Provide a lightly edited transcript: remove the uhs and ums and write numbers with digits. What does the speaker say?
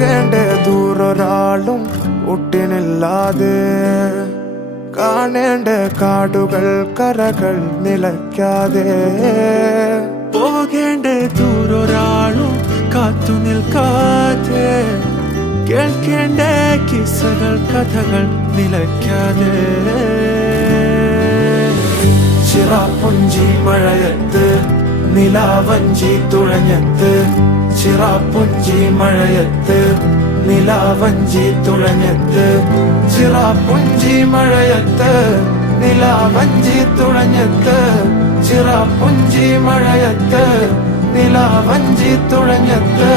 പോകേണ്ട ദൂരൊരാളും ഒട്ടിനില്ലാതെ കാണേണ്ട കാടുകൾ കരകൾ നിലയ്ക്കാതെ പോകേണ്ട ദൂരൊരാളും കാത്തു നിൽക്കാതെ കേൾക്കേണ്ട കിസ്സകൾ കഥകൾ നിലയ്ക്കാതെ ചിറാപ്പുഞ്ചി മഴയത്ത് നിലാവഞ്ചി തുഴഞ്ഞത്ത് ചിറാപ്പുഞ്ചി മഴയത്ത് നിലാവഞ്ചി തുഴഞ്ഞത്ത് ചിറാപ്പുഞ്ചി മഴയത്ത് നിലാവഞ്ചി തുഴഞ്ഞത്ത് ചിറാപ്പുഞ്ചി മഴയത്ത് നിലാവഞ്ചി തുഴഞ്ഞത്ത്